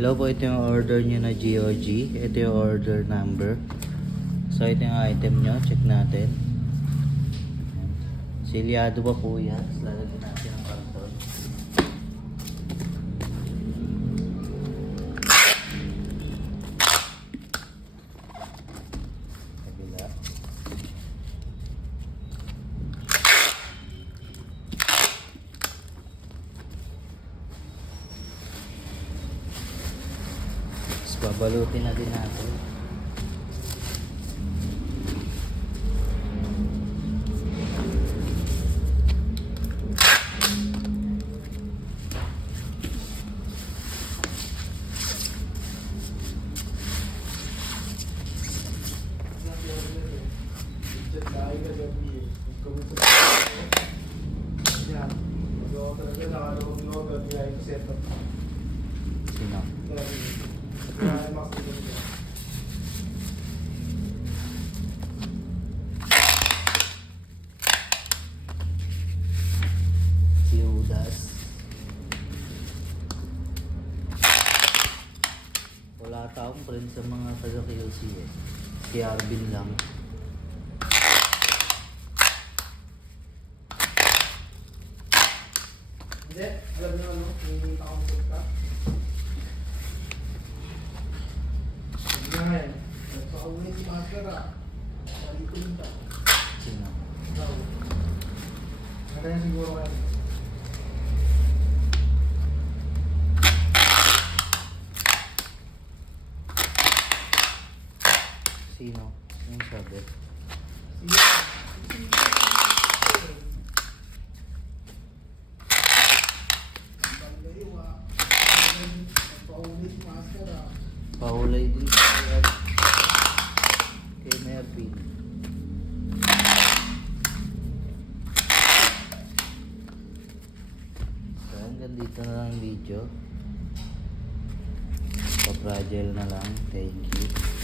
Hello po, ito yung order nyo na GOG. Ito yung order number. So ito yung item nyo. Check natin. Silyado pa po yan. Lalagyan natin ang karton. Kabila. Babalutin na din natin. Sino? Si Udas. Wala taong friend sa mga taga KLC eh. Si Arvin lang. Hindi, alam nyo ano, may nakamusot ka. Hindi nga yan. Nagpakaunay si Master ah. Nalitin ka. Sino? Ikaw. Kaya siguro kayo. Sino? Yung sabi? Sige. Paulay din kay Mervin. So hanggang dito na lang ang video. Pa-fragile na lang. Thank you.